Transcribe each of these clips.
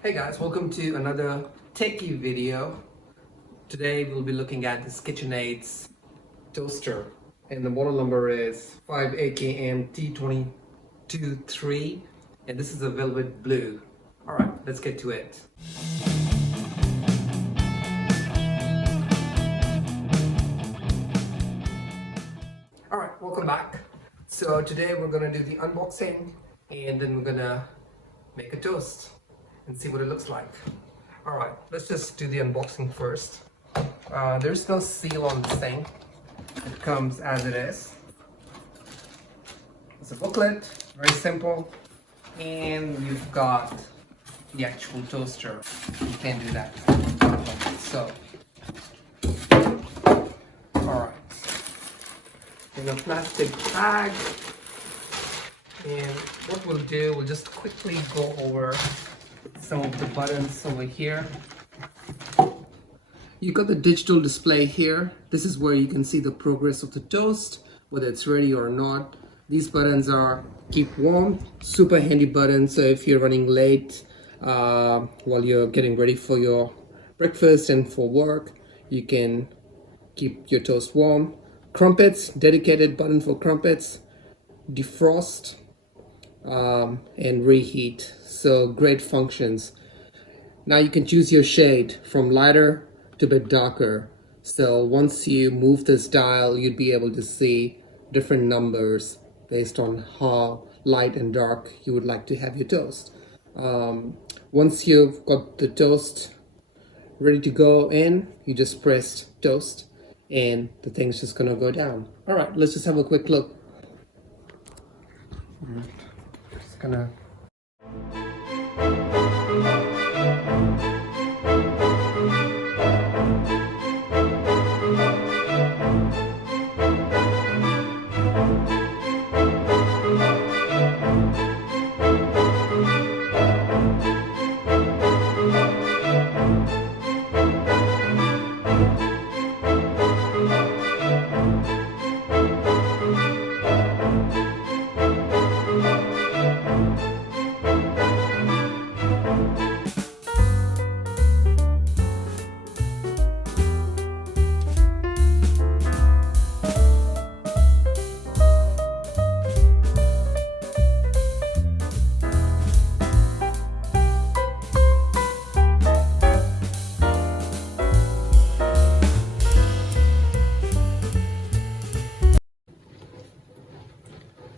Hey guys, welcome to another techie video. Today we'll be looking at this KitchenAid's toaster, and the model number is 5AKMT223, and this is a velvet blue. Alright, let's get to it. Alright, welcome back. So today we're gonna do the unboxing, and then we're gonna make a toast and see what it looks like. Alright, let's just do the unboxing first. There's no seal on this thing. It comes as it is. It's a booklet, very simple. And you've got the actual toaster. You can do that. So, alright. In a plastic bag. And what we'll do, we'll just quickly go over some of the buttons over here. You got the digital display here. This is where you can see the progress of the toast, whether it's ready or not. These buttons are keep warm, super handy buttons. So if you're running late while you're getting ready for your breakfast and for work, you can keep your toast warm. Crumpets, dedicated button for crumpets, defrost, and reheat. So great functions. Now you can choose your shade from lighter to a bit darker. So once you move this dial, you'd be able to see different numbers based on how light and dark you would like to have your toast. Once you've got the toast ready to go in, you just press toast and the thing's just gonna go down. All right, let's just have a quick look. Just gonna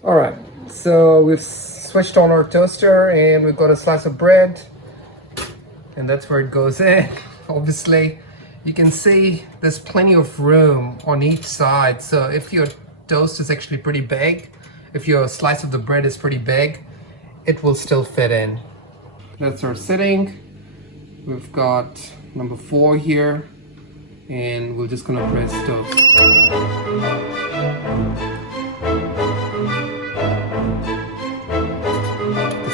Alright, so we've switched on our toaster and we've got a slice of bread, and that's where it goes in. Obviously, you can see there's plenty of room on each side. So if your toast is actually pretty big, if your slice of the bread is pretty big, it will still fit in. That's our setting. We've got number 4 here, and we're just gonna press toast.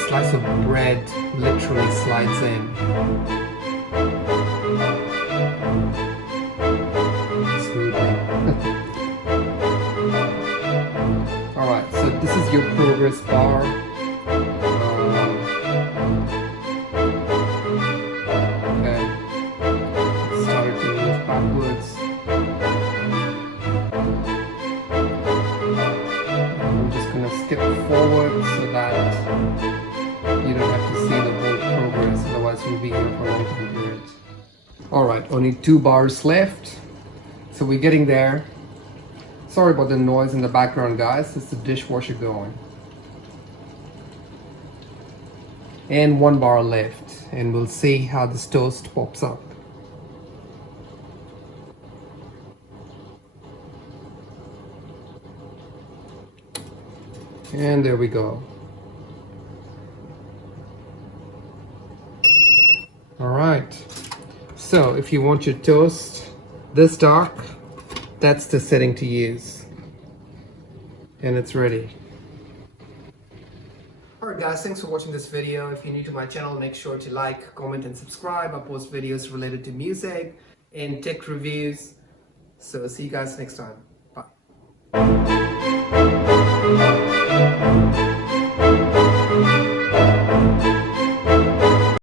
Slice of bread literally slides in. Smoothly. Alright, so this is your progress bar. Okay. Started to move backwards. I'm just gonna skip forward so that you don't have to see the whole progress, otherwise we'll be here for a long time period. Alright, only 2 bars left. So we're getting there. Sorry about the noise in the background, guys. It's the dishwasher going. And 1 bar left. And we'll see how this toast pops up. And there we go. Alright, so if you want your toast this dark, that's the setting to use. And it's ready. Alright guys, thanks for watching this video. If you're new to my channel, make sure to like, comment and subscribe. I post videos related to music and tech reviews. So see you guys next time. Bye.